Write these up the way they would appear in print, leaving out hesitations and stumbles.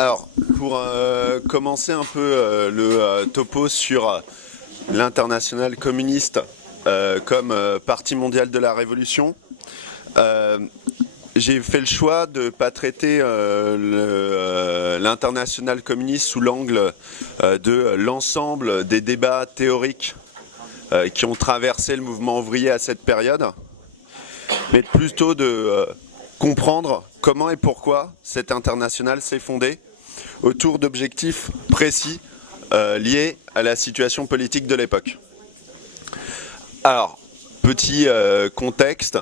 Alors, pour commencer un peu le topo sur l'internationale communiste comme parti mondial de la Révolution, j'ai fait le choix de ne pas traiter l'internationale communiste sous l'angle de l'ensemble des débats théoriques qui ont traversé le mouvement ouvrier à cette période, mais plutôt de comprendre comment et pourquoi cette internationale s'est fondée autour d'objectifs précis liés à la situation politique de l'époque. Alors, petit contexte,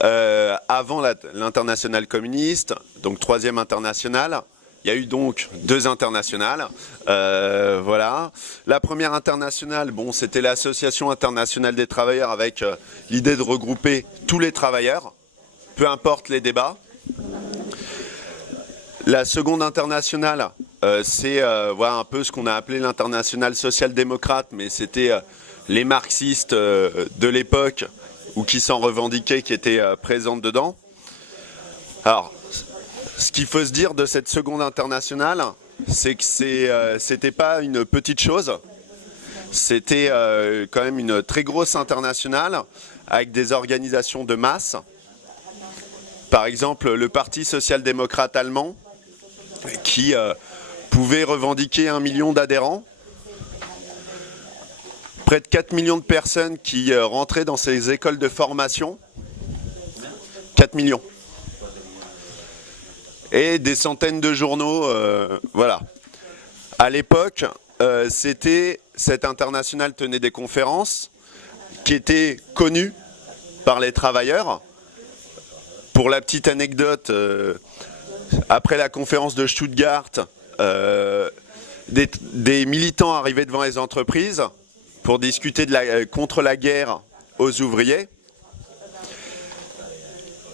avant l'internationale communiste, donc troisième internationale, il y a eu donc deux internationales. Voilà. La première internationale, bon, c'était l'Association internationale des travailleurs avec l'idée de regrouper tous les travailleurs, peu importe les débats. La seconde internationale, c'est voilà, un peu ce qu'on a appelé l'internationale social-démocrate, mais c'était les marxistes de l'époque ou qui s'en revendiquaient qui étaient présentes dedans. Alors, ce qu'il faut se dire de cette seconde internationale, c'est que c'était pas une petite chose. C'était quand même une très grosse internationale avec des organisations de masse. Par exemple, le Parti social-démocrate allemand qui pouvait revendiquer 1 million d'adhérents. Près de 4 millions de personnes qui rentraient dans ces écoles de formation. 4 millions. Et des centaines de journaux, voilà. À l'époque, cette internationale tenait des conférences qui étaient connues par les travailleurs. Pour la petite anecdote, après la conférence de Stuttgart, des militants arrivaient devant les entreprises pour discuter contre la guerre aux ouvriers.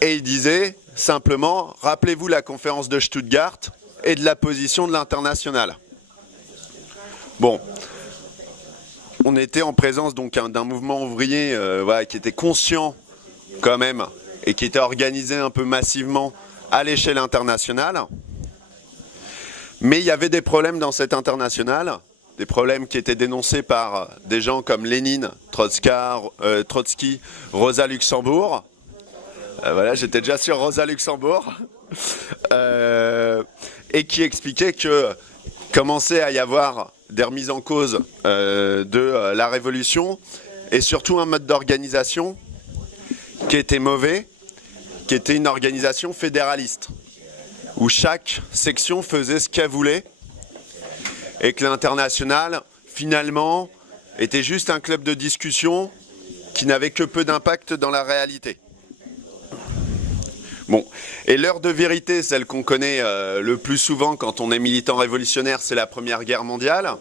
Et ils disaient simplement, rappelez-vous la conférence de Stuttgart et de la position de l'internationale. Bon, on était en présence donc d'un mouvement ouvrier voilà, qui était conscient quand même et qui était organisé un peu massivement à l'échelle internationale. Mais il y avait des problèmes dans cette internationale, des problèmes qui étaient dénoncés par des gens comme Lénine, Trotsky, Rosa Luxembourg. Voilà, j'étais déjà sur Rosa Luxembourg. Et qui expliquaient que commençait à y avoir des remises en cause de la révolution et surtout un mode d'organisation qui était mauvais, qui était une organisation fédéraliste, où chaque section faisait ce qu'elle voulait, et que l'international, finalement, était juste un club de discussion qui n'avait que peu d'impact dans la réalité. Bon, et l'heure de vérité, celle qu'on connaît le plus souvent quand on est militant révolutionnaire, c'est la Première Guerre mondiale,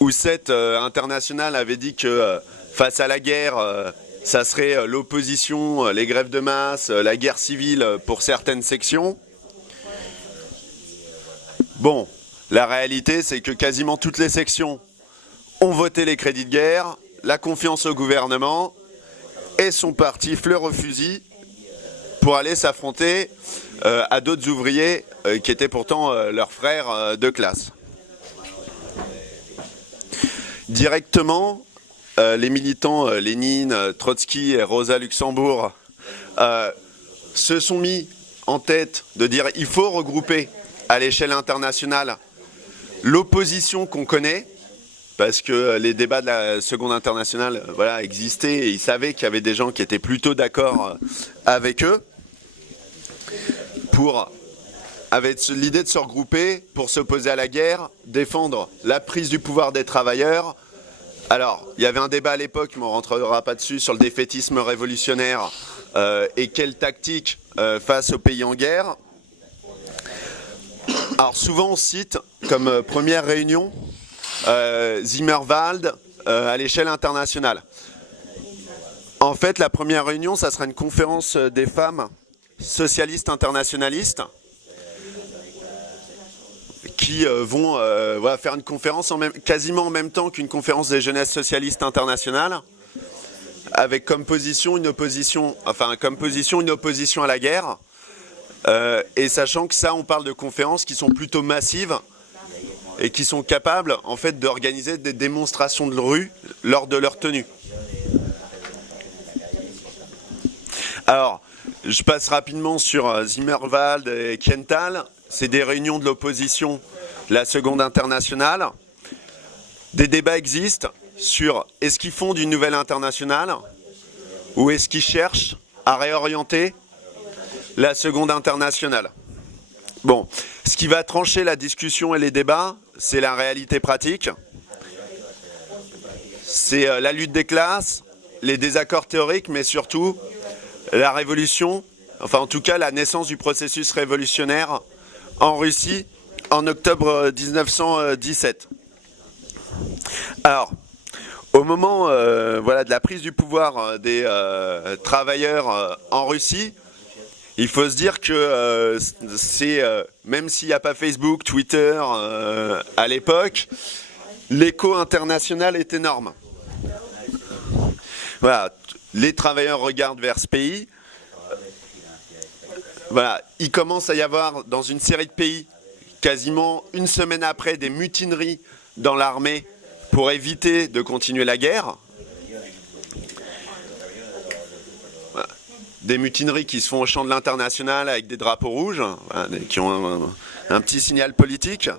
où cette internationale avait dit que face à la guerre, ça serait l'opposition, les grèves de masse, la guerre civile pour certaines sections. Bon, la réalité, c'est que quasiment toutes les sections ont voté les crédits de guerre, la confiance au gouvernement, et sont partis fleur au fusil pour aller s'affronter à d'autres ouvriers qui étaient pourtant leurs frères de classe. Directement, les militants Lénine, Trotsky et Rosa Luxembourg se sont mis en tête de dire il faut regrouper à l'échelle internationale l'opposition qu'on connaît, parce que les débats de la Seconde Internationale voilà, existaient et ils savaient qu'il y avait des gens qui étaient plutôt d'accord avec eux, avec l'idée de se regrouper pour s'opposer à la guerre, défendre la prise du pouvoir des travailleurs. Alors, il y avait un débat à l'époque, mais on ne rentrera pas dessus, sur le défaitisme révolutionnaire et quelle tactique face aux pays en guerre. Alors souvent on cite comme première réunion Zimmerwald à l'échelle internationale. En fait, la première réunion, ça sera une conférence des femmes socialistes internationalistes qui vont voilà, faire une conférence quasiment en même temps qu'une conférence des jeunesses socialistes internationales, avec comme position une opposition à la guerre, Et sachant que ça, on parle de conférences qui sont plutôt massives et qui sont capables, en fait, d'organiser des démonstrations de rue lors de leur tenue. Alors, je passe rapidement sur Zimmerwald et Kiental. C'est des réunions de l'opposition, la Seconde Internationale. Des débats existent sur est-ce qu'ils font d'une nouvelle internationale ou est-ce qu'ils cherchent à réorienter la Seconde Internationale. Bon, ce qui va trancher la discussion et les débats, c'est la réalité pratique. C'est la lutte des classes, les désaccords théoriques, mais surtout la révolution, enfin en tout cas la naissance du processus révolutionnaire en Russie en octobre 1917. Alors, au moment voilà, de la prise du pouvoir des travailleurs en Russie, il faut se dire que même s'il n'y a pas Facebook, Twitter à l'époque, l'écho international est énorme. Voilà, les travailleurs regardent vers ce pays. Voilà, il commence à y avoir dans une série de pays, quasiment une semaine après, des mutineries dans l'armée pour éviter de continuer la guerre. Voilà. Des mutineries qui se font au champ de l'international avec des drapeaux rouges, voilà, qui ont un petit signal politique.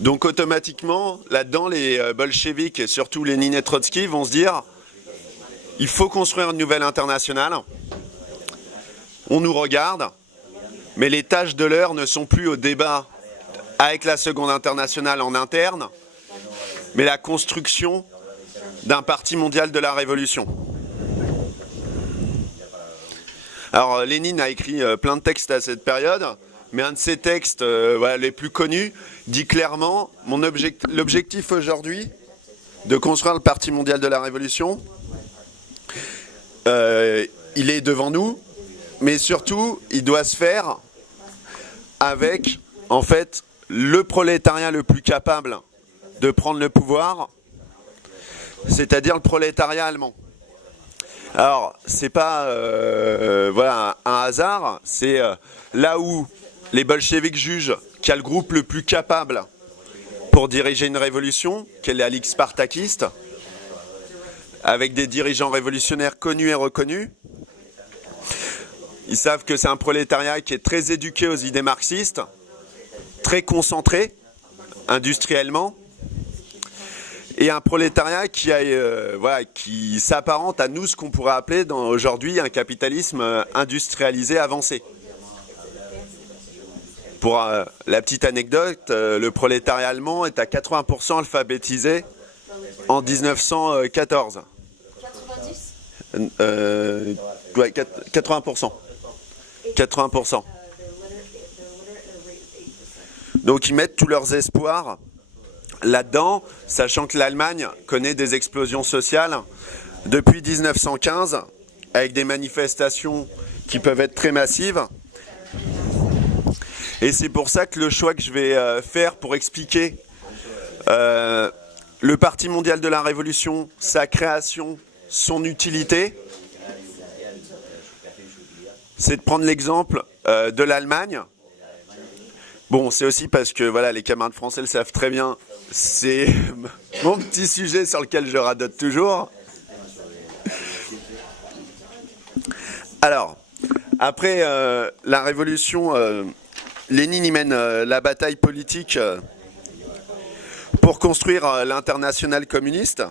Donc automatiquement, là-dedans, les bolcheviks et surtout Lénine et Trotsky vont se dire il faut construire une nouvelle internationale. On nous regarde, mais les tâches de l'heure ne sont plus au débat avec la Seconde Internationale en interne, mais la construction d'un parti mondial de la Révolution. Alors Lénine a écrit plein de textes à cette période, mais un de ses textes voilà, les plus connus dit clairement l'objectif aujourd'hui de construire le Parti mondial de la Révolution, il est devant nous, mais surtout il doit se faire avec en fait le prolétariat le plus capable de prendre le pouvoir, c'est-à-dire le prolétariat allemand. Alors, c'est pas voilà, un hasard, c'est là où les bolcheviks jugent qu'il y a le groupe le plus capable pour diriger une révolution, qu'est la Ligue spartakiste, avec des dirigeants révolutionnaires connus et reconnus. Ils savent que c'est un prolétariat qui est très éduqué aux idées marxistes, très concentré industriellement, et un prolétariat qui, voilà, qui s'apparente à nous ce qu'on pourrait appeler aujourd'hui un capitalisme industrialisé avancé. Pour la petite anecdote, le prolétariat allemand est à 80% alphabétisé en 1914. 90 ouais, 80%. 80%. Donc ils mettent tous leurs espoirs là-dedans, sachant que l'Allemagne connaît des explosions sociales depuis 1915, avec des manifestations qui peuvent être très massives. Et c'est pour ça que le choix que je vais faire pour expliquer le Parti mondial de la Révolution, sa création, son utilité, c'est de prendre l'exemple de l'Allemagne. Bon, c'est aussi parce que voilà, les camarades français le savent très bien, c'est mon petit sujet sur lequel je radote toujours. Alors, après la Révolution, Lénine y mène la bataille politique pour construire l'internationale communiste.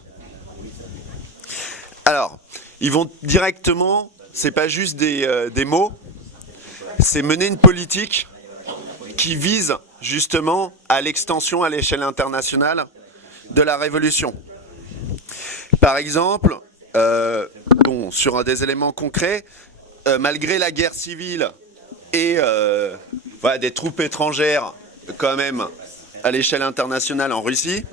Alors, ils vont directement, c'est pas juste des mots, c'est mener une politique qui vise justement à l'extension à l'échelle internationale de la Révolution. Par exemple, bon, sur des éléments concrets, malgré la guerre civile et voilà, des troupes étrangères quand même à l'échelle internationale en Russie,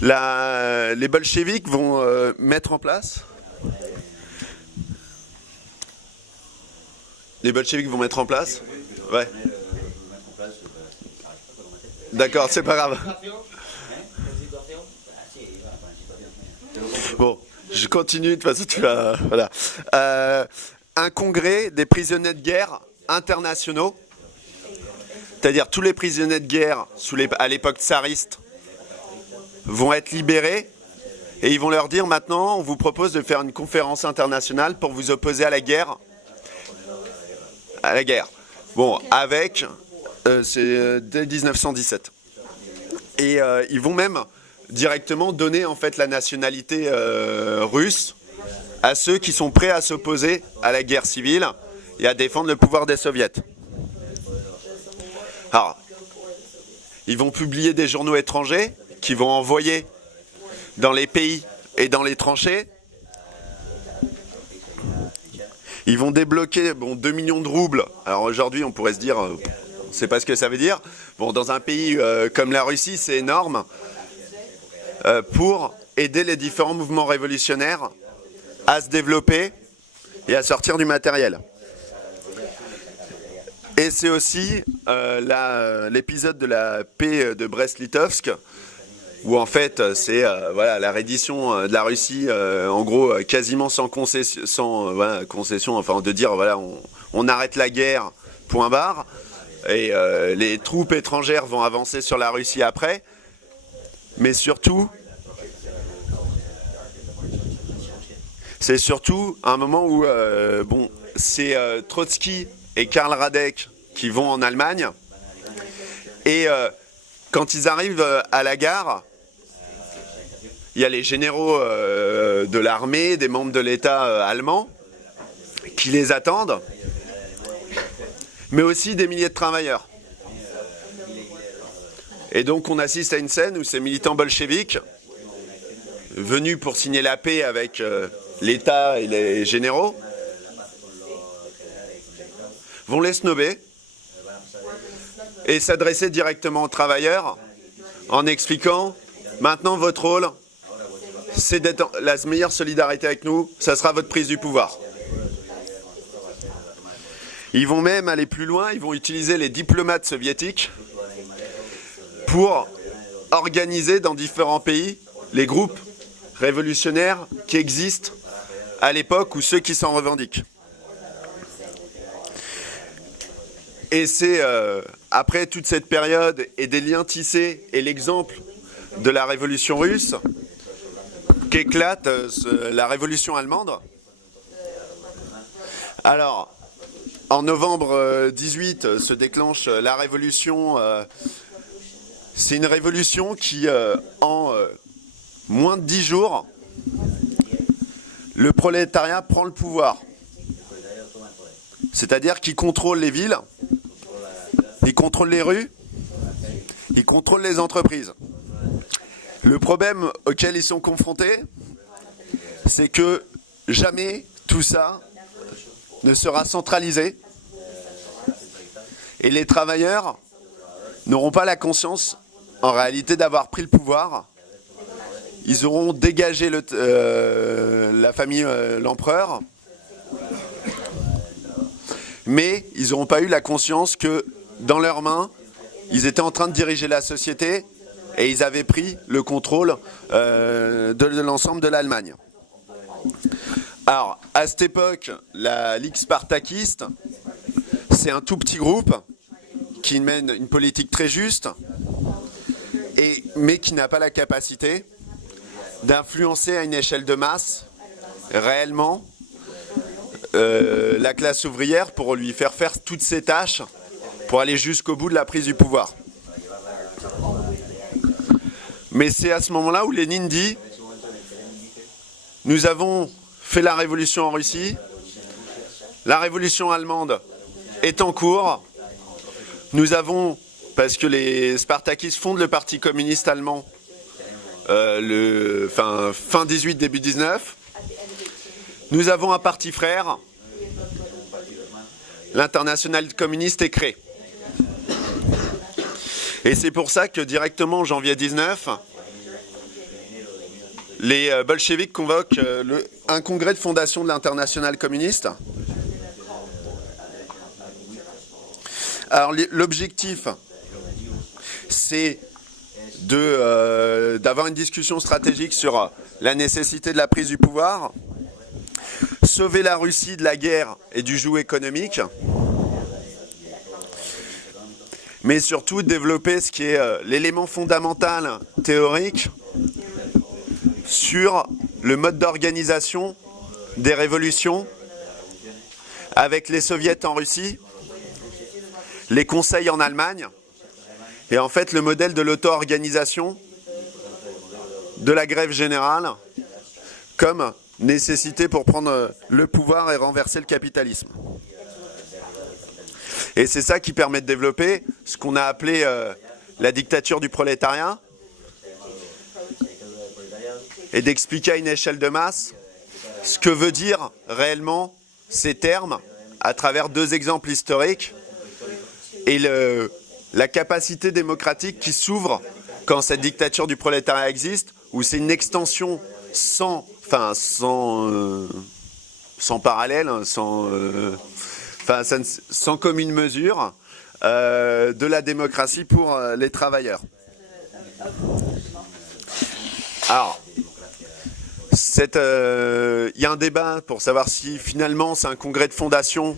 les bolcheviks vont mettre en place... Les bolcheviks vont mettre en place... Ouais. D'accord, c'est pas grave. Bon, je continue, de toute façon tu vas... Voilà. un congrès des prisonniers de guerre internationaux, c'est-à-dire tous les prisonniers de guerre à l'époque tsariste vont être libérés et ils vont leur dire maintenant on vous propose de faire une conférence internationale pour vous opposer à la guerre. Bon, c'est dès 1917. Et ils vont même directement donner en fait la nationalité russe à ceux qui sont prêts à s'opposer à la guerre civile et à défendre le pouvoir des soviets. Alors, ils vont publier des journaux étrangers qui vont envoyer dans les pays et dans les tranchées. Ils vont débloquer 2 millions de roubles. Alors aujourd'hui, on pourrait se dire, on ne sait pas ce que ça veut dire. Bon, dans un pays comme la Russie, c'est énorme. Pour aider les différents mouvements révolutionnaires à se développer et à sortir du matériel. Et c'est aussi l'épisode de la paix de Brest-Litovsk, où en fait c'est la reddition de la Russie, en gros quasiment sans concession, enfin de dire on arrête la guerre, point barre, et les troupes étrangères vont avancer sur la Russie après, mais surtout c'est surtout un moment où c'est Trotsky et Karl Radek qui vont en Allemagne, et quand ils arrivent à la gare, il y a les généraux de l'armée, des membres de l'État allemand qui les attendent, mais aussi des milliers de travailleurs. Et donc on assiste à une scène où ces militants bolcheviques, venus pour signer la paix avec l'État et les généraux, vont les snober et s'adresser directement aux travailleurs en expliquant « Maintenant, votre rôle, c'est d'être la meilleure solidarité avec nous, ça sera votre prise du pouvoir. » Ils vont même aller plus loin, ils vont utiliser les diplomates soviétiques pour organiser dans différents pays les groupes révolutionnaires qui existent à l'époque ou ceux qui s'en revendiquent. Et c'est après toute cette période et des liens tissés et l'exemple de la révolution russe qu'éclate la révolution allemande. Alors, en novembre 18 se déclenche la révolution. C'est une révolution qui, en moins de 10 jours, le prolétariat prend le pouvoir. C'est-à-dire qu'il contrôle les villes, il contrôle les rues, il contrôle les entreprises. Le problème auquel ils sont confrontés, c'est que jamais tout ça ne sera centralisé et les travailleurs n'auront pas la conscience en réalité d'avoir pris le pouvoir. Ils auront dégagé la famille l'empereur, mais ils n'auront pas eu la conscience que dans leurs mains, ils étaient en train de diriger la société et ils avaient pris le contrôle de l'ensemble de l'Allemagne. Alors, à cette époque, la Ligue spartakiste, c'est un tout petit groupe qui mène une politique très juste, mais qui n'a pas la capacité d'influencer à une échelle de masse réellement la classe ouvrière pour lui faire faire toutes ses tâches pour aller jusqu'au bout de la prise du pouvoir. Mais c'est à ce moment-là où Lénine dit « Nous avons fait la révolution en Russie, la révolution allemande est en cours, nous avons, parce que les spartakistes fondent le parti communiste allemand fin 18, début 19, nous avons un parti frère, l'internationale communiste est créée. Et c'est pour ça que directement en janvier 19, les bolcheviks convoquent un congrès de fondation de l'internationale communiste. Alors l'objectif, c'est d'avoir une discussion stratégique sur la nécessité de la prise du pouvoir, sauver la Russie de la guerre et du joug économique, mais surtout développer ce qui est l'élément fondamental théorique sur le mode d'organisation des révolutions avec les soviets en Russie, les conseils en Allemagne, et en fait le modèle de l'auto-organisation, de la grève générale, comme nécessité pour prendre le pouvoir et renverser le capitalisme. Et c'est ça qui permet de développer ce qu'on a appelé la dictature du prolétariat, et d'expliquer à une échelle de masse ce que veut dire réellement ces termes à travers deux exemples historiques et la capacité démocratique qui s'ouvre quand cette dictature du prolétariat existe, où c'est une extension sans parallèle, sans commune mesure de la démocratie pour les travailleurs. Alors, il y a un débat pour savoir si finalement c'est un congrès de fondation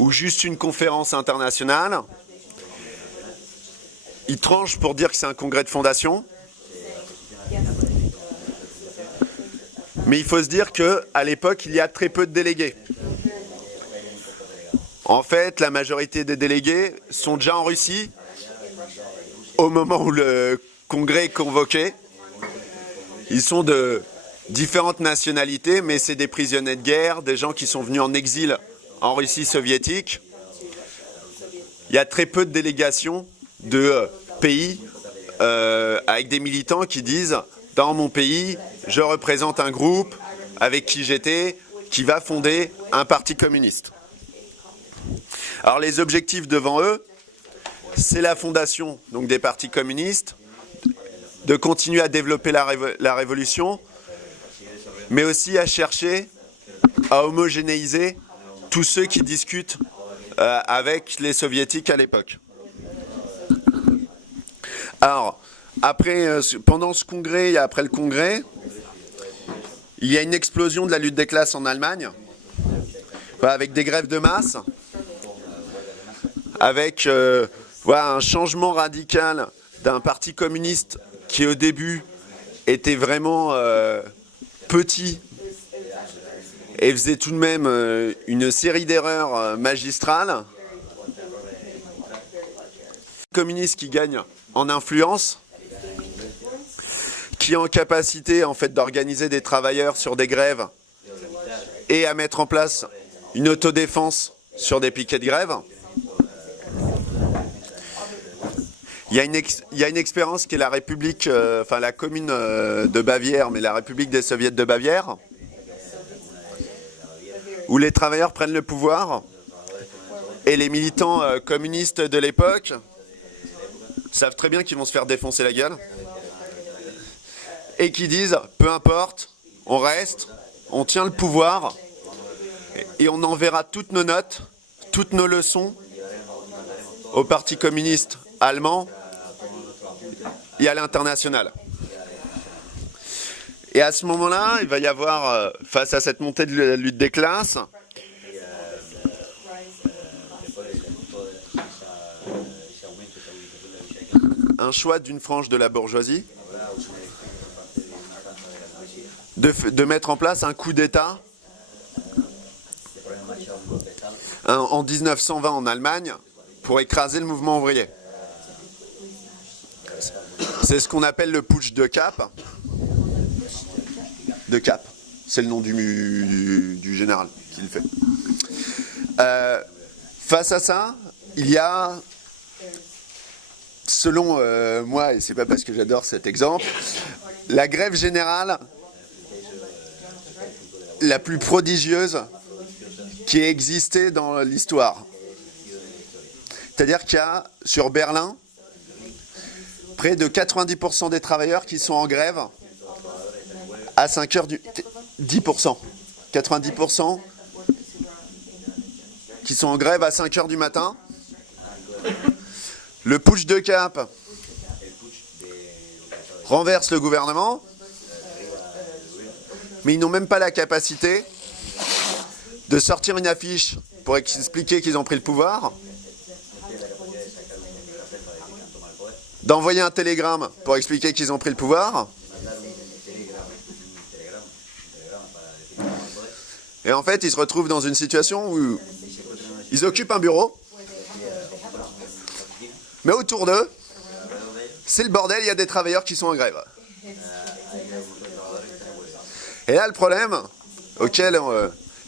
ou juste une conférence internationale. Il tranche pour dire que c'est un congrès de fondation. Mais il faut se dire qu'à l'époque, il y a très peu de délégués. En fait, la majorité des délégués sont déjà en Russie au moment où le congrès est convoqué. Ils sont de différentes nationalités, mais c'est des prisonniers de guerre, des gens qui sont venus en exil en Russie soviétique. Il y a très peu de délégations de pays avec des militants qui disent « Dans mon pays, je représente un groupe avec qui j'étais, qui va fonder un parti communiste. » Alors les objectifs devant eux, c'est la fondation donc, des partis communistes, de continuer à développer la révolution, mais aussi à chercher à homogénéiser tous ceux qui discutent avec les soviétiques à l'époque. Alors, pendant ce congrès et après le congrès, il y a une explosion de la lutte des classes en Allemagne, avec des grèves de masse, avec un changement radical d'un parti communiste qui au début était vraiment petit et faisait tout de même une série d'erreurs magistrales. Communiste qui gagne en influence, qui est en capacité en fait d'organiser des travailleurs sur des grèves et à mettre en place une autodéfense sur des piquets de grève. Il y a une expérience qui est la République, la commune de Bavière, mais la République des Soviets de Bavière, où les travailleurs prennent le pouvoir et les militants communistes de l'époque savent très bien qu'ils vont se faire défoncer la gueule et qui disent peu importe, on reste, on tient le pouvoir et on enverra toutes nos notes, toutes nos leçons au Parti communiste allemand et à l'international. Et à ce moment-là, il va y avoir, face à cette montée de la lutte des classes, un choix d'une frange de la bourgeoisie de mettre en place un coup d'État en 1920 en Allemagne pour écraser le mouvement ouvrier. C'est ce qu'on appelle le putsch de Cap. De Cap, c'est le nom du général qui le fait. Face à ça, il y a, selon moi, et c'est pas parce que j'adore cet exemple, la grève générale la plus prodigieuse qui ait existé dans l'histoire. C'est-à-dire qu'il y a, sur Berlin, près de 90% des travailleurs qui sont en grève à 5 heures du... 10%. 90% qui sont en grève à 5 heures du matin. Le putsch de Cap renverse le gouvernement, mais ils n'ont même pas la capacité de sortir une affiche pour expliquer qu'ils ont pris le pouvoir, d'envoyer un télégramme pour expliquer qu'ils ont pris le pouvoir. Et en fait, ils se retrouvent dans une situation où ils occupent un bureau, mais autour d'eux, c'est le bordel, il y a des travailleurs qui sont en grève. Et là, le problème auquel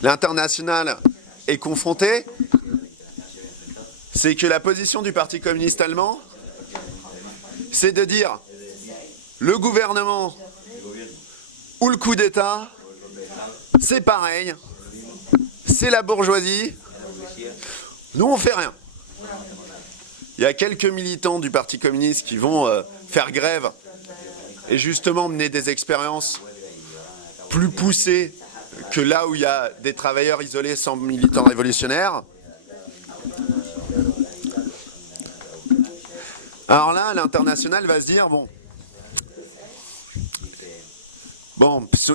l'international est confronté, c'est que la position du Parti communiste allemand, c'est de dire le gouvernement ou le coup d'État, c'est pareil, c'est la bourgeoisie, nous on fait rien. Il y a quelques militants du Parti communiste qui vont faire grève et justement mener des expériences plus poussées que là où il y a des travailleurs isolés sans militants révolutionnaires. Alors là, l'international va se dire, bon,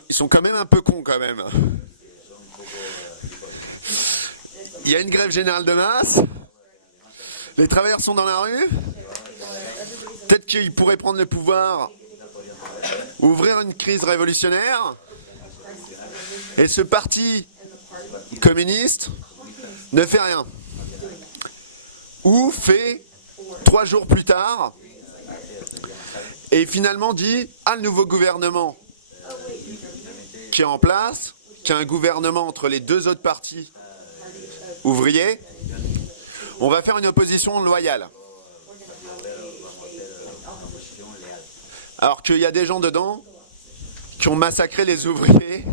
ils sont quand même un peu cons quand même. Il y a une grève générale de masse, les travailleurs sont dans la rue, peut-être qu'ils pourraient prendre le pouvoir, ouvrir une crise révolutionnaire, et ce parti communiste ne fait rien. Ou fait 3 jours plus tard, et finalement dit, le nouveau gouvernement qui est en place, qui est un gouvernement entre les deux autres partis ouvriers, on va faire une opposition loyale. Alors qu'il y a des gens dedans qui ont massacré les ouvriers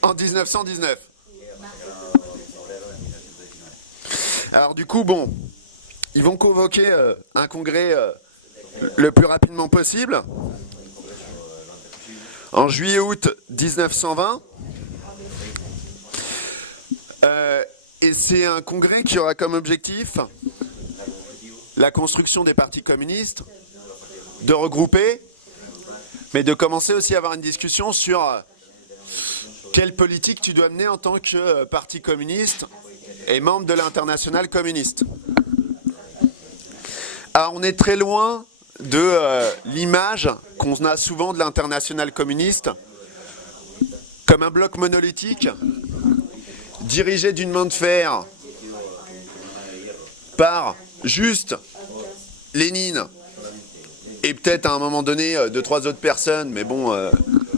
en 1919. Alors du coup, ils vont convoquer un congrès le plus rapidement possible, en juillet-août 1920. Et c'est un congrès qui aura comme objectif la construction des partis communistes, de regrouper, mais de commencer aussi à avoir une discussion sur quelle politique tu dois mener en tant que parti communiste et membre de l'internationale communiste. Alors on est très loin de l'image qu'on a souvent de l'internationale communiste comme un bloc monolithique dirigé d'une main de fer par juste Lénine et peut-être à un moment donné 2-3 autres personnes, mais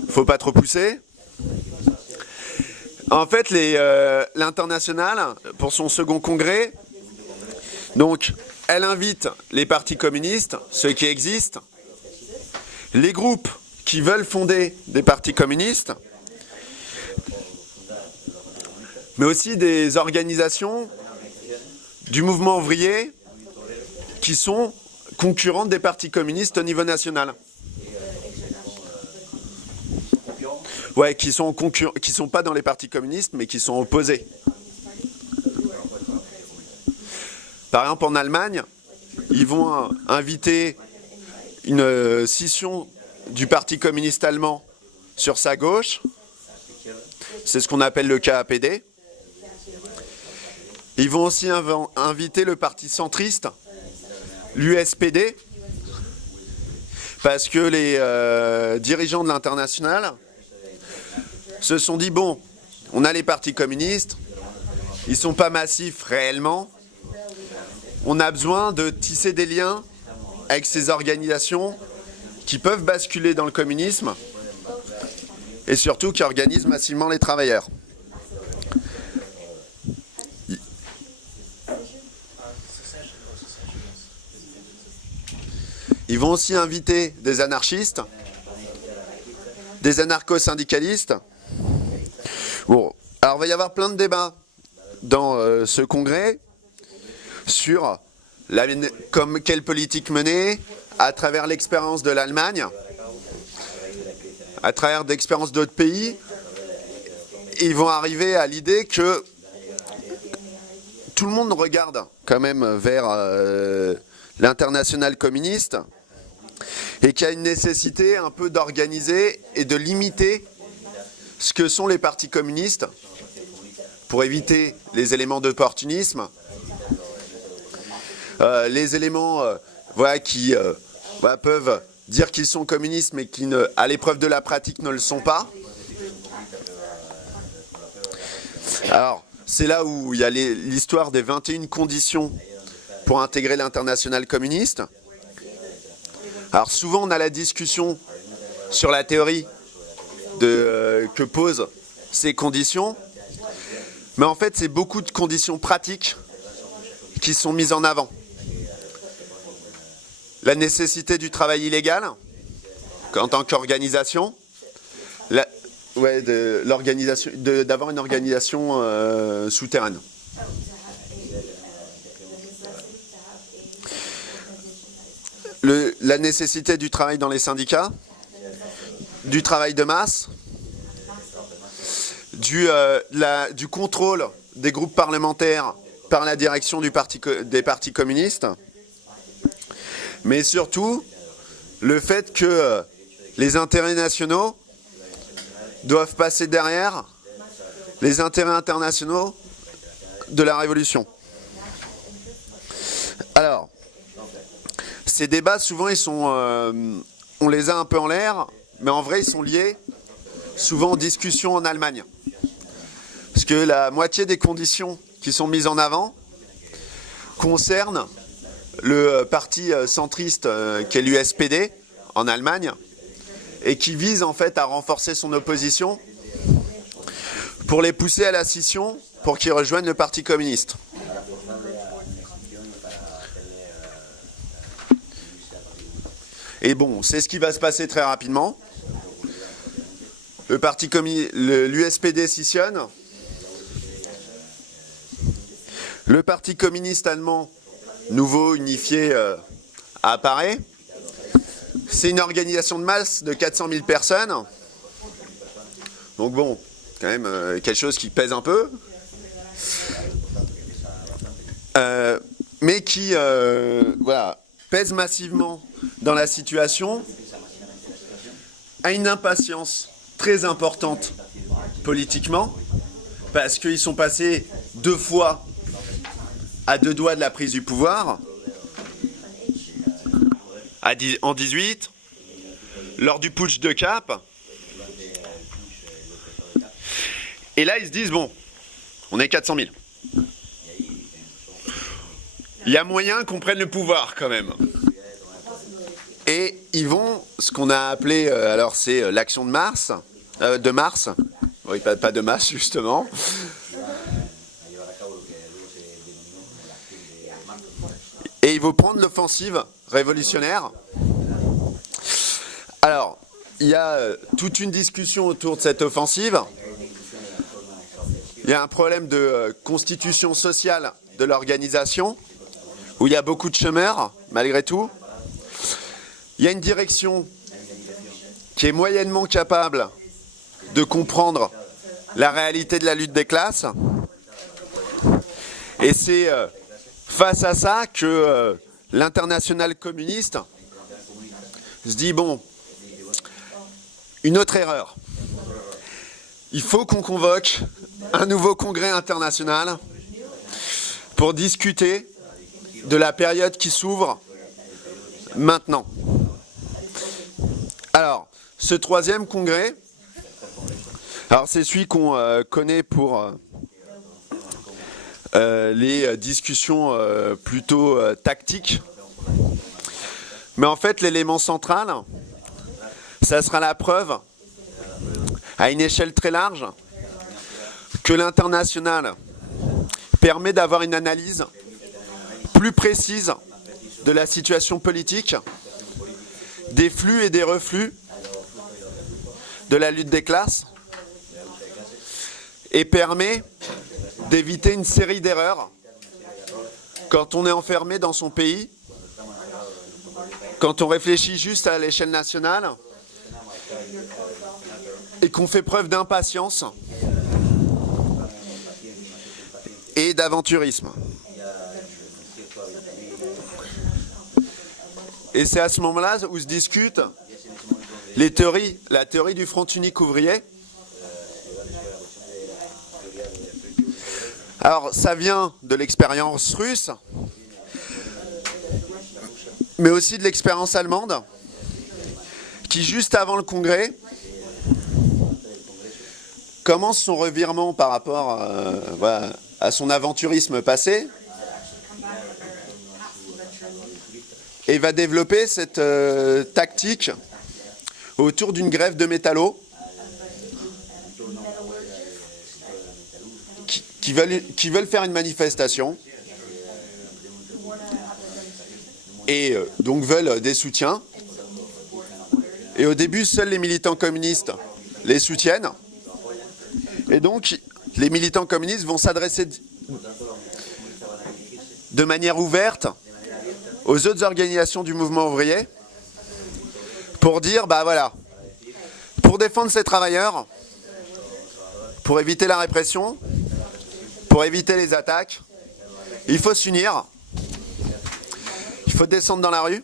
faut pas trop pousser. En fait, l'internationale, pour son second congrès, elle invite les partis communistes, ceux qui existent, les groupes qui veulent fonder des partis communistes, mais aussi des organisations du mouvement ouvrier qui sont concurrentes des partis communistes au niveau national. Ouais, qui sont pas dans les partis communistes, mais qui sont opposés. Par exemple, en Allemagne, ils vont inviter une scission du Parti communiste allemand sur sa gauche. C'est ce qu'on appelle le KAPD. Ils vont aussi inviter le parti centriste, l'USPD, parce que les dirigeants de l'internationale se sont dit, on a les partis communistes, ils ne sont pas massifs réellement, on a besoin de tisser des liens avec ces organisations qui peuvent basculer dans le communisme et surtout qui organisent massivement les travailleurs. Ils vont aussi inviter des anarchistes, des anarcho-syndicalistes. Alors il va y avoir plein de débats dans ce congrès sur quelle politique mener à travers l'expérience de l'Allemagne, à travers l'expérience d'autres pays. Ils vont arriver à l'idée que tout le monde regarde quand même vers l'internationale communiste et qu'il y a une nécessité un peu d'organiser et de limiter ce que sont les partis communistes pour éviter les éléments d'opportunisme, les éléments qui peuvent dire qu'ils sont communistes mais qui, à l'épreuve de la pratique, ne le sont pas. Alors, c'est là où il y a l'histoire des 21 conditions pour intégrer l'internationale communiste. Alors souvent, on a la discussion sur la théorie que posent ces conditions, mais en fait, c'est beaucoup de conditions pratiques qui sont mises en avant. La nécessité du travail illégal en tant qu'organisation, d'avoir une organisation souterraine. La nécessité du travail dans les syndicats, du travail de masse, du contrôle des groupes parlementaires par la direction des partis communistes, mais surtout le fait que les intérêts nationaux doivent passer derrière les intérêts internationaux de la révolution. Alors, ces débats, souvent, on les a un peu en l'air, mais en vrai, ils sont liés souvent aux discussions en Allemagne. Parce que la moitié des conditions qui sont mises en avant concernent le parti centriste qui est l'USPD en Allemagne, et qui vise en fait à renforcer son opposition pour les pousser à la scission pour qu'ils rejoignent le Parti communiste. Et bon, c'est ce qui va se passer très rapidement. L'USPD scissionne. Le Parti communiste allemand, nouveau, unifié, apparaît. C'est une organisation de masse de 400 000 personnes. Donc bon, quand même quelque chose qui pèse un peu. Mais qui pèse massivement dans la situation, a une impatience très importante politiquement, parce qu'ils sont passés 2 fois à 2 doigts de la prise du pouvoir, en 18, lors du putsch de Cap. Et là, ils se disent, bon, on est 400 000. Il y a moyen qu'on prenne le pouvoir quand même. Et ils vont, ce qu'on a appelé, alors c'est l'action de mars, oui, pas de masse justement. Et ils vont prendre l'offensive révolutionnaire. Alors, il y a toute une discussion autour de cette offensive. Il y a un problème de constitution sociale de l'organisation, où il y a beaucoup de chômeurs, malgré tout. Il y a une direction qui est moyennement capable de comprendre la réalité de la lutte des classes. Et c'est face à ça que l'internationale communiste se dit, bon, une autre erreur. Il faut qu'on convoque un nouveau congrès international pour discuter de la période qui s'ouvre maintenant. Alors, ce 3e congrès, alors c'est celui qu'on connaît pour les discussions plutôt tactiques. Mais en fait, l'élément central, ça sera la preuve, à une échelle très large, que l'international permet d'avoir une analyse plus précise de la situation politique, des flux et des reflux de la lutte des classes, et permet d'éviter une série d'erreurs quand on est enfermé dans son pays, quand on réfléchit juste à l'échelle nationale et qu'on fait preuve d'impatience et d'aventurisme. Et c'est à ce moment-là où se discutent les théories, la théorie du front unique ouvrier, Alors, ça vient de l'expérience russe, mais aussi de l'expérience allemande, qui, juste avant le congrès, commence son revirement par rapport voilà, à son aventurisme passé, et va développer cette tactique autour d'une grève de métallos qui veulent faire une manifestation et donc veulent des soutiens. Et au début, seuls les militants communistes les soutiennent. Et donc, les militants communistes vont s'adresser de manière ouverte aux autres organisations du mouvement ouvrier pour dire, bah voilà, pour défendre ces travailleurs, pour éviter la répression, pour éviter les attaques, il faut s'unir, il faut descendre dans la rue,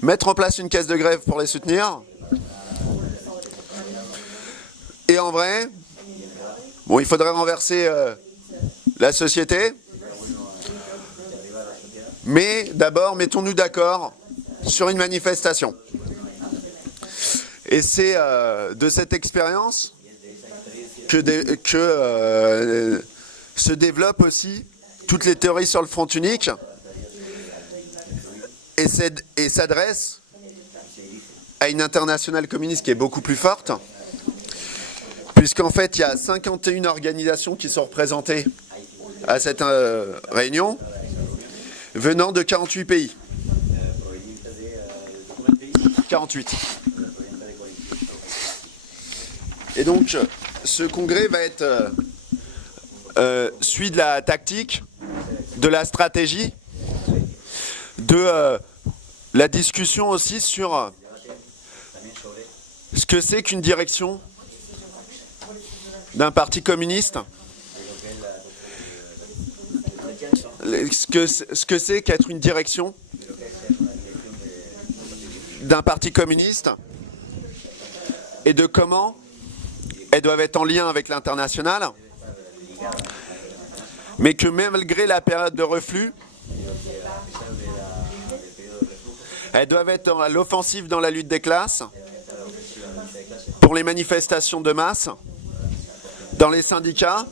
mettre en place une caisse de grève pour les soutenir. Et en vrai, bon, il faudrait renverser la société, mais d'abord, mettons-nous d'accord sur une manifestation. Et c'est de cette expérience que se développent aussi toutes les théories sur le front unique et s'adresse à une internationale communiste qui est beaucoup plus forte, puisqu'en fait, il y a 51 organisations qui sont représentées à cette réunion, venant de 48 pays. 48. Et donc, ce congrès va être celui de la tactique, de la stratégie, de la discussion aussi sur ce que c'est qu'une direction d'un parti communiste, ce que c'est qu'être une direction d'un parti communiste et de comment elles doivent être en lien avec l'international, mais que malgré la période de reflux, elles doivent être à l'offensive dans la lutte des classes, pour les manifestations de masse, dans les syndicats,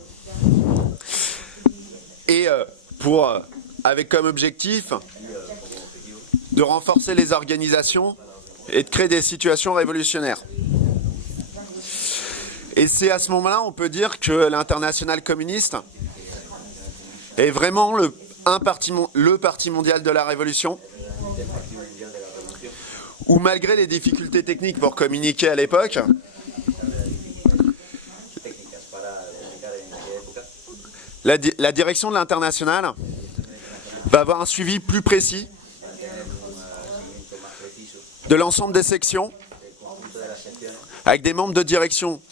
et avec comme objectif de renforcer les organisations et de créer des situations révolutionnaires. Et c'est à ce moment-là, on peut dire que l'internationale communiste est vraiment le parti mondial de la révolution, où malgré les difficultés techniques pour communiquer à l'époque, la direction de l'internationale va avoir un suivi plus précis de l'ensemble des sections, avec des membres de direction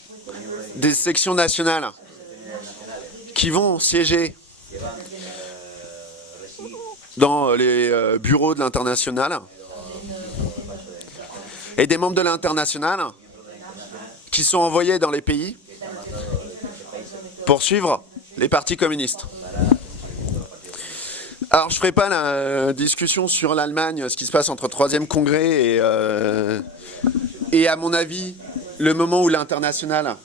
des sections nationales qui vont siéger dans les bureaux de l'international, et des membres de l'international qui sont envoyés dans les pays pour suivre les partis communistes. Alors je ne ferai pas la discussion sur l'Allemagne, ce qui se passe entre le 3e congrès et à mon avis, le moment où l'international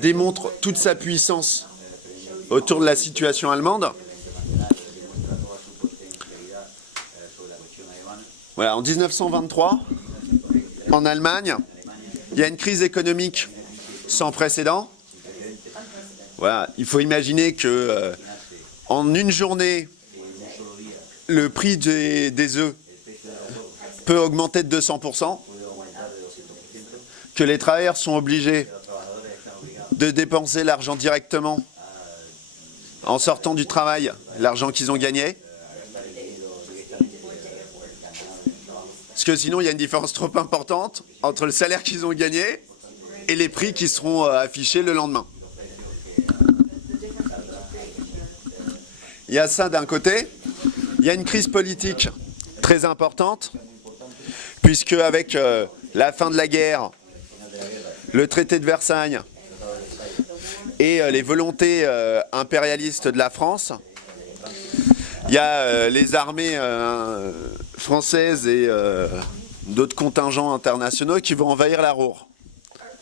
démontre toute sa puissance autour de la situation allemande. Voilà, en 1923, en Allemagne, il y a une crise économique sans précédent. Voilà, il faut imaginer que en une journée, le prix des œufs peut augmenter de 200%, que les travailleurs sont obligés de dépenser l'argent directement en sortant du travail, l'argent qu'ils ont gagné. Parce que sinon, il y a une différence trop importante entre le salaire qu'ils ont gagné et les prix qui seront affichés le lendemain. Il y a ça d'un côté. Il y a une crise politique très importante, puisque avec la fin de la guerre, le traité de Versailles et les volontés impérialistes de la France. Il y a les armées françaises et d'autres contingents internationaux qui vont envahir la Ruhr.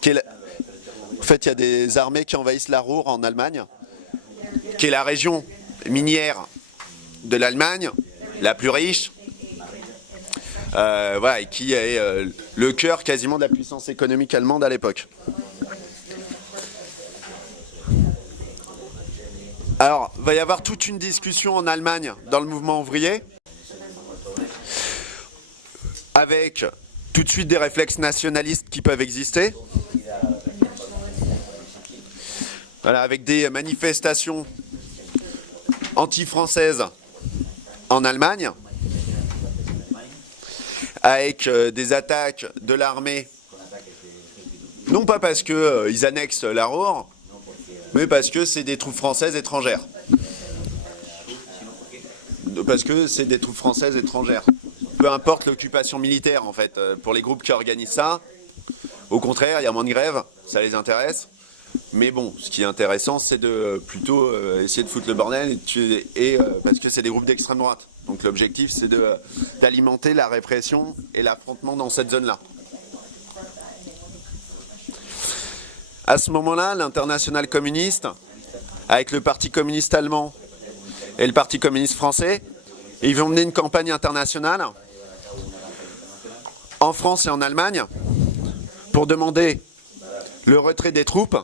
En fait, il y a des armées qui envahissent la Ruhr en Allemagne, qui est la région minière de l'Allemagne, la plus riche, voilà, et qui est le cœur quasiment de la puissance économique allemande à l'époque. Alors, il va y avoir toute une discussion en Allemagne dans le mouvement ouvrier, avec tout de suite des réflexes nationalistes qui peuvent exister. Voilà, avec des manifestations anti-françaises en Allemagne, avec des attaques de l'armée, non pas parce qu'ils annexent la Ruhr, mais parce que c'est des troupes françaises étrangères. Parce que c'est des troupes françaises étrangères. Peu importe l'occupation militaire, en fait, pour les groupes qui organisent ça. Au contraire, il y a moins de grèves, ça les intéresse. Mais bon, ce qui est intéressant, c'est de plutôt essayer de foutre le bordel, parce que c'est des groupes d'extrême droite. Donc l'objectif, c'est d'alimenter la répression et l'affrontement dans cette zone-là. À ce moment-là, l'internationale communiste, avec le Parti communiste allemand et le Parti communiste français, ils vont mener une campagne internationale en France et en Allemagne pour demander le retrait des troupes,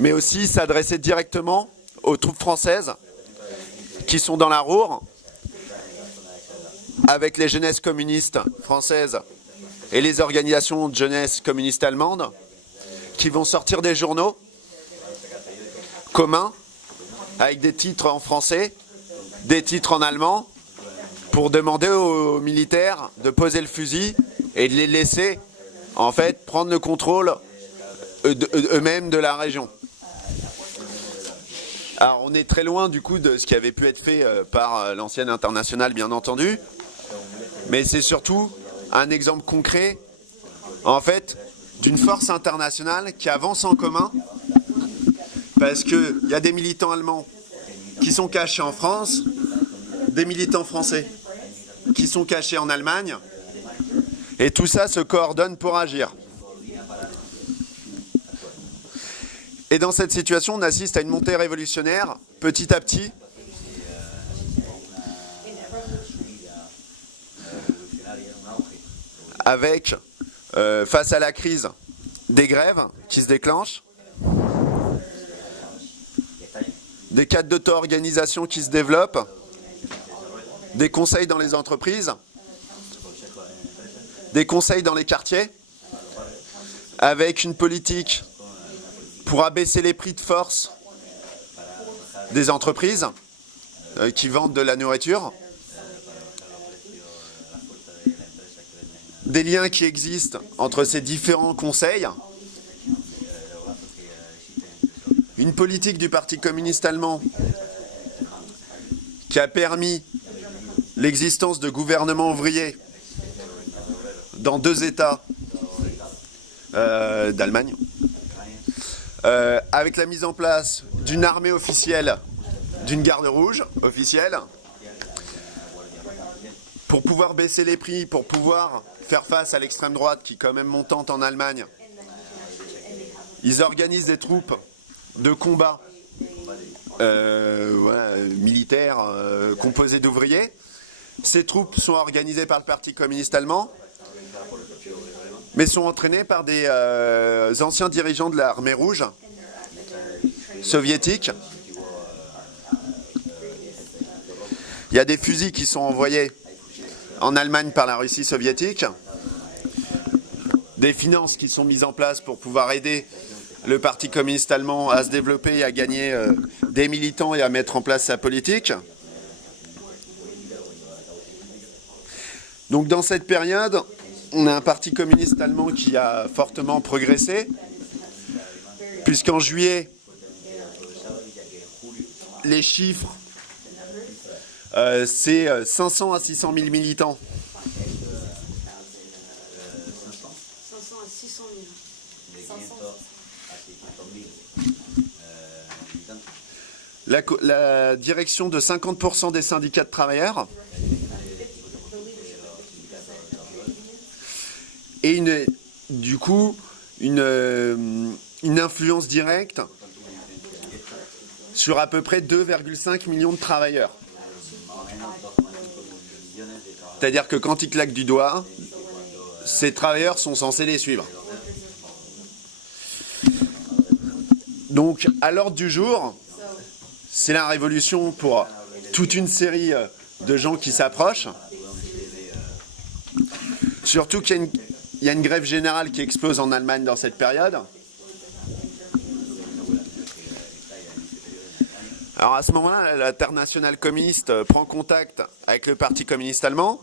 mais aussi s'adresser directement aux troupes françaises qui sont dans la Ruhr, avec les jeunesses communistes françaises et les organisations de jeunesse communistes allemandes, qui vont sortir des journaux communs avec des titres en français, des titres en allemand, pour demander aux militaires de poser le fusil et de les laisser en fait prendre le contrôle eux-mêmes de la région. Alors on est très loin du coup de ce qui avait pu être fait par l'ancienne internationale, bien entendu, mais c'est surtout un exemple concret en fait d'une force internationale qui avance en commun, parce qu'il y a des militants allemands qui sont cachés en France, des militants français qui sont cachés en Allemagne, et tout ça se coordonne pour agir. Et dans cette situation, on assiste à une montée révolutionnaire, petit à petit, avec, face à la crise, des grèves qui se déclenchent, des cadres d'auto-organisation qui se développent, des conseils dans les entreprises, des conseils dans les quartiers, avec une politique pour abaisser les prix de force des entreprises qui vendent de la nourriture, des liens qui existent entre ces différents conseils, une politique du Parti communiste allemand qui a permis l'existence de gouvernements ouvriers dans 2 États d'Allemagne, avec la mise en place d'une armée officielle, d'une garde rouge officielle, pour pouvoir baisser les prix, pour pouvoir faire face à l'extrême droite qui est quand même montante en Allemagne. Ils organisent des troupes de combat voilà, militaires composées d'ouvriers. Ces troupes sont organisées par le Parti communiste allemand, mais sont entraînées par des anciens dirigeants de l'armée rouge soviétique. Il y a des fusils qui sont envoyés en Allemagne par la Russie soviétique, des finances qui sont mises en place pour pouvoir aider le Parti communiste allemand à se développer et à gagner des militants et à mettre en place sa politique. Donc dans cette période, on a un Parti communiste allemand qui a fortement progressé, puisqu'en juillet, les chiffres, c'est 500 à 600 000 militants. 500 à 600 000. 500. la direction de 50% des syndicats de travailleurs et du coup une influence directe sur à peu près 2,5 millions de travailleurs. C'est-à-dire que quand ils claquent du doigt, ces travailleurs sont censés les suivre. Donc, à l'ordre du jour, c'est la révolution pour toute une série de gens qui s'approchent. Surtout qu'il y a une grève générale qui explose en Allemagne dans cette période. Alors à ce moment-là, l'internationale communiste prend contact avec le Parti communiste allemand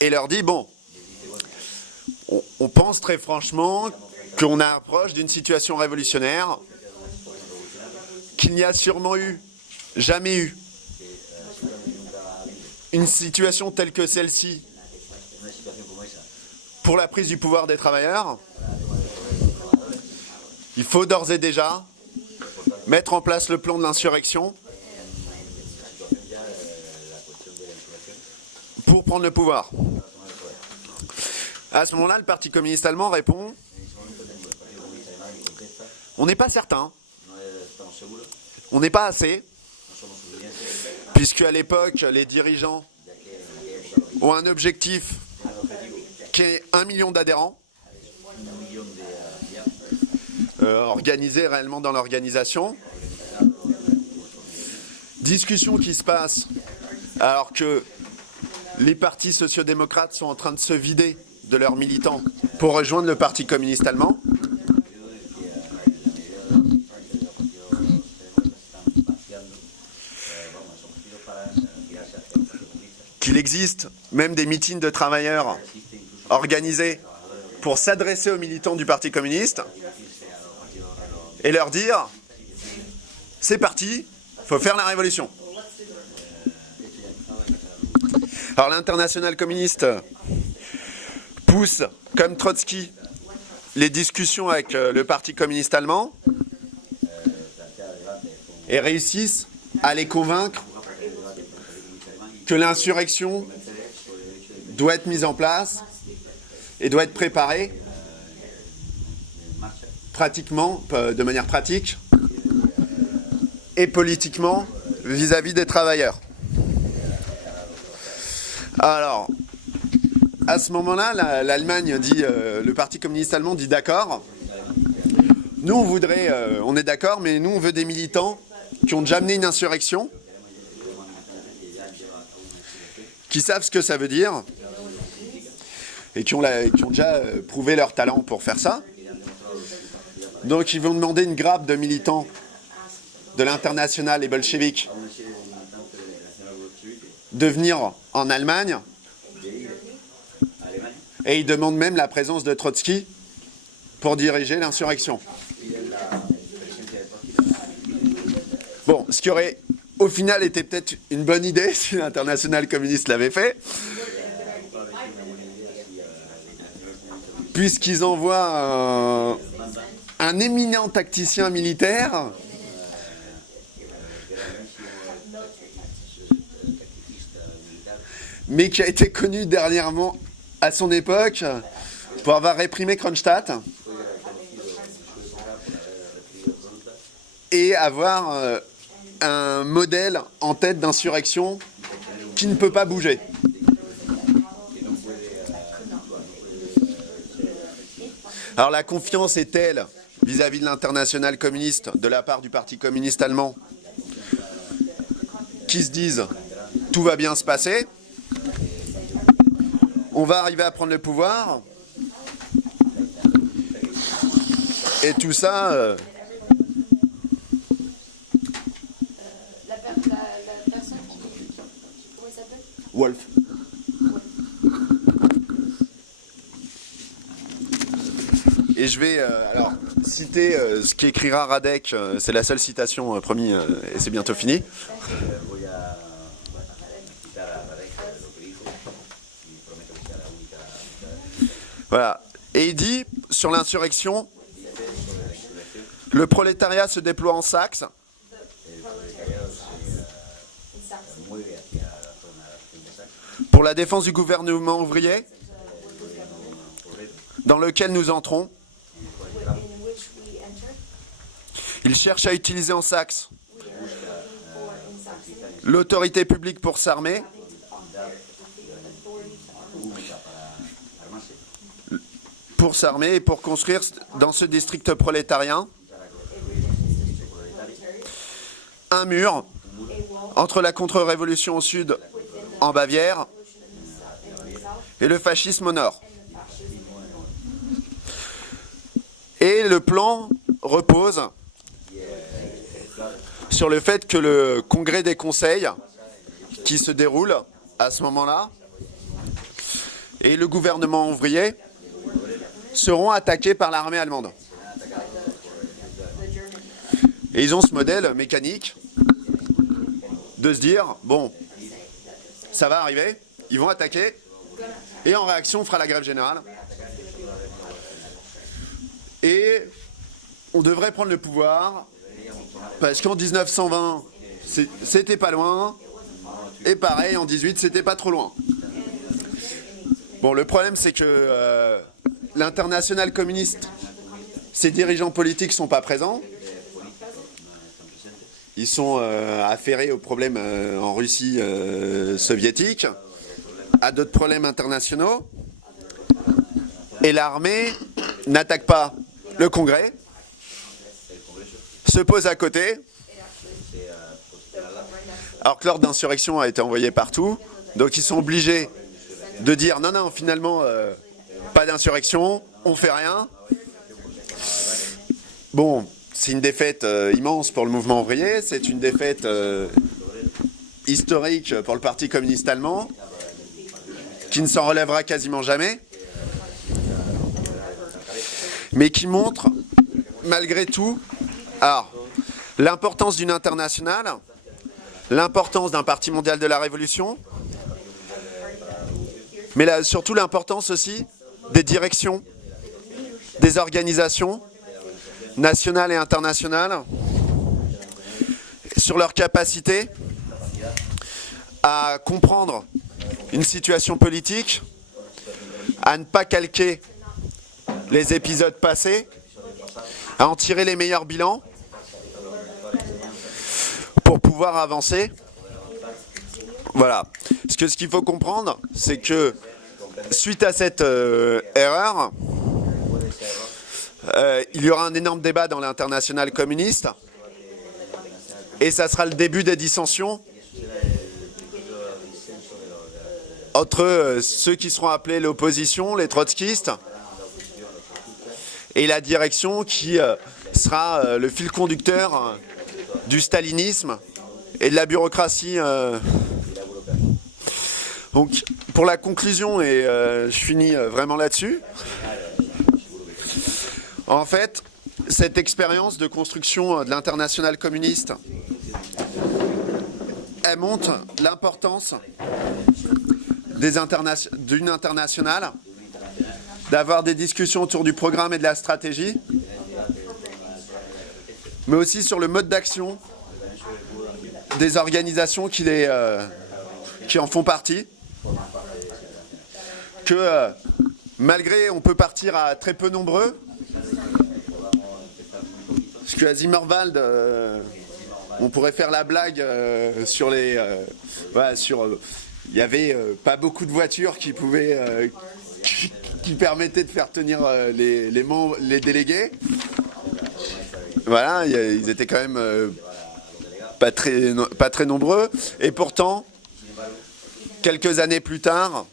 et leur dit, bon, on pense très franchement qu'on approche d'une situation révolutionnaire qu'il n'y a sûrement jamais eu une situation telle que celle-ci pour la prise du pouvoir des travailleurs. Il faut d'ores et déjà mettre en place le plan de l'insurrection pour prendre le pouvoir. À ce moment-là, le Parti communiste allemand répond « On n'est pas certain, on n'est pas assez, puisque à l'époque, les dirigeants ont un objectif qui est 1 million d'adhérents, organisés réellement dans l'organisation. Discussion qui se passe alors que les partis sociodémocrates sont en train de se vider de leurs militants pour rejoindre le Parti communiste allemand. Qu'il existe même des meetings de travailleurs organisés pour s'adresser aux militants du Parti communiste et leur dire « C'est parti, il faut faire la révolution ». Alors l'internationale communiste pousse, comme Trotsky, les discussions avec le Parti communiste allemand et réussissent à les convaincre que l'insurrection doit être mise en place et doit être préparée pratiquement, de manière pratique et politiquement vis-à-vis des travailleurs. Alors, à ce moment-là, l'Allemagne dit, le Parti communiste allemand dit d'accord. Nous, on est d'accord, mais nous, on veut des militants qui ont déjà mené une insurrection, qui savent ce que ça veut dire et qui ont déjà prouvé leur talent pour faire ça. Donc, ils vont demander une grappe de militants de l'internationale et bolcheviques de venir en Allemagne. Et ils demandent même la présence de Trotsky pour diriger l'insurrection. Bon, ce qui aurait au final été peut-être une bonne idée si l'internationale communiste l'avait fait, puisqu'ils envoient un éminent tacticien militaire mais qui a été connu dernièrement à son époque pour avoir réprimé Kronstadt et avoir un modèle en tête d'insurrection qui ne peut pas bouger. Alors la confiance est telle vis-à-vis de l'internationale communiste de la part du Parti communiste allemand qui se disent tout va bien se passer, on va arriver à prendre le pouvoir et tout ça La personne qui... Comment il s'appelle ? Wolf. Et je vais alors citer ce qu'écrira Radek, c'est la seule citation, promis, et c'est bientôt fini. Voilà. Et il dit, sur l'insurrection, Le prolétariat se déploie en Saxe pour la défense du gouvernement ouvrier dans lequel nous entrons. Il cherche à utiliser en Saxe l'autorité publique pour s'armer, et pour construire dans ce district prolétarien un mur entre la contre-révolution au sud en Bavière et le fascisme au nord. Et le plan repose sur le fait que le congrès des conseils qui se déroule à ce moment-là et le gouvernement ouvrier seront attaqués par l'armée allemande. Et ils ont ce modèle mécanique de se dire, bon, ça va arriver, ils vont attaquer, et en réaction, on fera la grève générale. Et on devrait prendre le pouvoir, parce qu'en 1920, c'était pas loin, et pareil, en 18, c'était pas trop loin. Bon, le problème, c'est que l'internationale communiste, ses dirigeants politiques sont pas présents. Ils sont affairés aux problèmes en Russie soviétique, à d'autres problèmes internationaux. Et l'armée n'attaque pas le Congrès, se pose à côté, alors que l'ordre d'insurrection a été envoyé partout. Donc ils sont obligés de dire non, non, finalement, pas d'insurrection, on fait rien. Bon, c'est une défaite immense pour le mouvement ouvrier, c'est une défaite historique pour le Parti communiste allemand, qui ne s'en relèvera quasiment jamais, mais qui montre, malgré tout, alors, l'importance d'une internationale, l'importance d'un parti mondial de la Révolution, mais là, surtout l'importance aussi des directions, des organisations nationales et internationales, sur leur capacité à comprendre une situation politique, à ne pas calquer les épisodes passés, à en tirer les meilleurs bilans pour pouvoir avancer. Voilà. Ce qu'il faut comprendre, c'est que suite à cette erreur, il y aura un énorme débat dans l'internationale communiste et ça sera le début des dissensions entre ceux qui seront appelés l'opposition, les trotskistes, et la direction qui sera le fil conducteur du stalinisme et de la bureaucratie. Donc, pour la conclusion, et je finis vraiment là-dessus, en fait, cette expérience de construction de l'internationale communiste, elle montre l'importance d'une internationale, d'avoir des discussions autour du programme et de la stratégie, mais aussi sur le mode d'action des organisations qui en font partie, que malgré on peut partir à très peu nombreux, parce qu'à Zimmerwald, on pourrait faire la blague sur les... il n'y avait pas beaucoup de voitures qui pouvaient... qui permettaient de faire tenir les délégués. Voilà, ils étaient quand même pas très nombreux. Et pourtant, quelques années plus tard,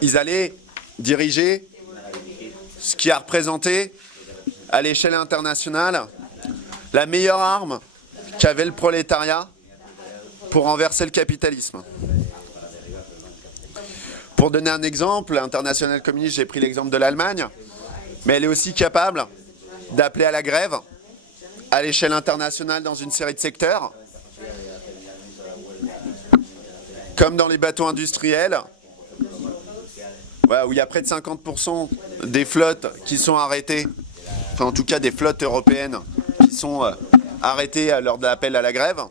ils allaient diriger ce qui a représenté à l'échelle internationale la meilleure arme qu'avait le prolétariat pour renverser le capitalisme. Pour donner un exemple, l'internationale communiste, j'ai pris l'exemple de l'Allemagne, mais elle est aussi capable d'appeler à la grève à l'échelle internationale dans une série de secteurs, comme dans les bateaux industriels, où il y a près de 50% des flottes qui sont arrêtées enfin en tout cas des flottes européennes qui sont arrêtées lors de l'appel à la grève.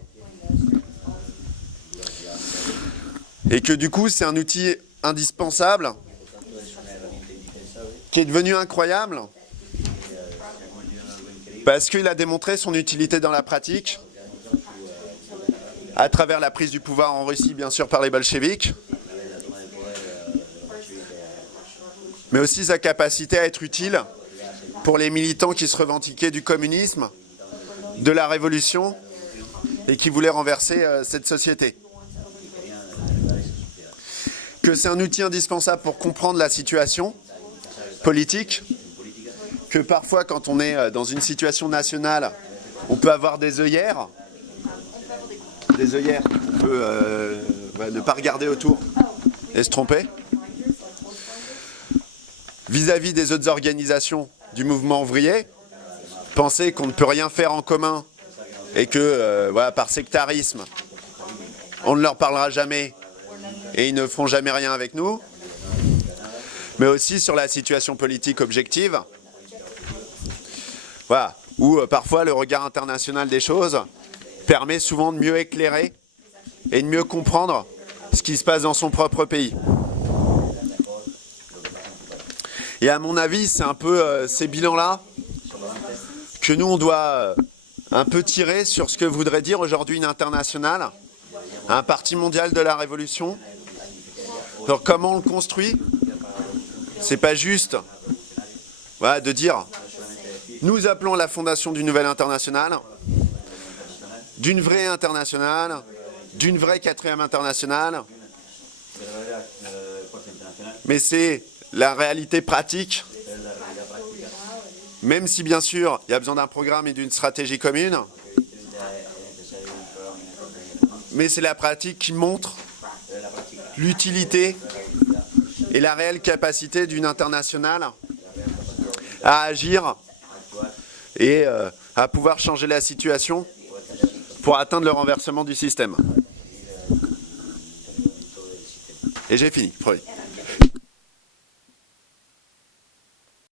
Et que du coup c'est un outil indispensable qui est devenu incroyable parce qu'il a démontré son utilité dans la pratique à travers la prise du pouvoir en Russie, bien sûr, par les bolcheviks, mais aussi sa capacité à être utile pour les militants qui se revendiquaient du communisme, de la révolution, et qui voulaient renverser cette société. Que c'est un outil indispensable pour comprendre la situation politique, que parfois, quand on est dans une situation nationale, on peut avoir des œillères. Des œillères, on peut ne pas regarder autour et se tromper. Vis-à-vis des autres organisations du mouvement ouvrier, penser qu'on ne peut rien faire en commun et que par sectarisme, on ne leur parlera jamais et ils ne feront jamais rien avec nous, mais aussi sur la situation politique objective, voilà, où parfois le regard international des choses permet souvent de mieux éclairer et de mieux comprendre ce qui se passe dans son propre pays. Et à mon avis, c'est un peu ces bilans-là que nous, on doit un peu tirer sur ce que voudrait dire aujourd'hui une internationale, un parti mondial de la révolution. Alors comment on le construit? C'est pas juste de dire nous appelons la fondation d'une nouvelle internationale, d'une vraie internationale, d'une vraie quatrième internationale. Mais c'est la réalité pratique, même si bien sûr il y a besoin d'un programme et d'une stratégie commune, mais c'est la pratique qui montre l'utilité et la réelle capacité d'une internationale à agir et à pouvoir changer la situation pour atteindre le renversement du système. Et j'ai fini, promis.